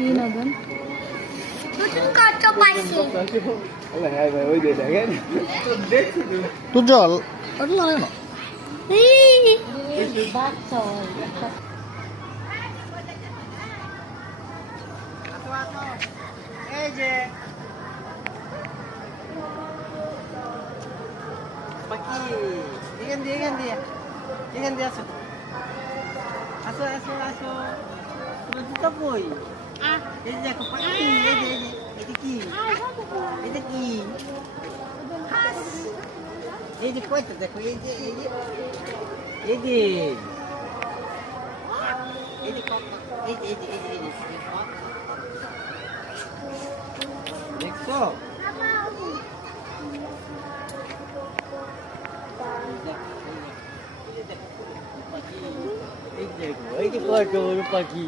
বিনোদন। নতুন কত পাইছে হ্যাঁ ভাই ওই যে দেখেন তো জল ওটা লাগে না বাচ্চা এই যে পাখি এখান দিয়ে আসো আসো আসো আসো তোমার জুতো কই এই যে দেখো পাখি এই যে এটা কি এটা কি এই যে কয়টা দেখো এই যে এই যে এই যে এই যে এই যে এই যে এই যে দেখছো এই যে কত বড় পাখি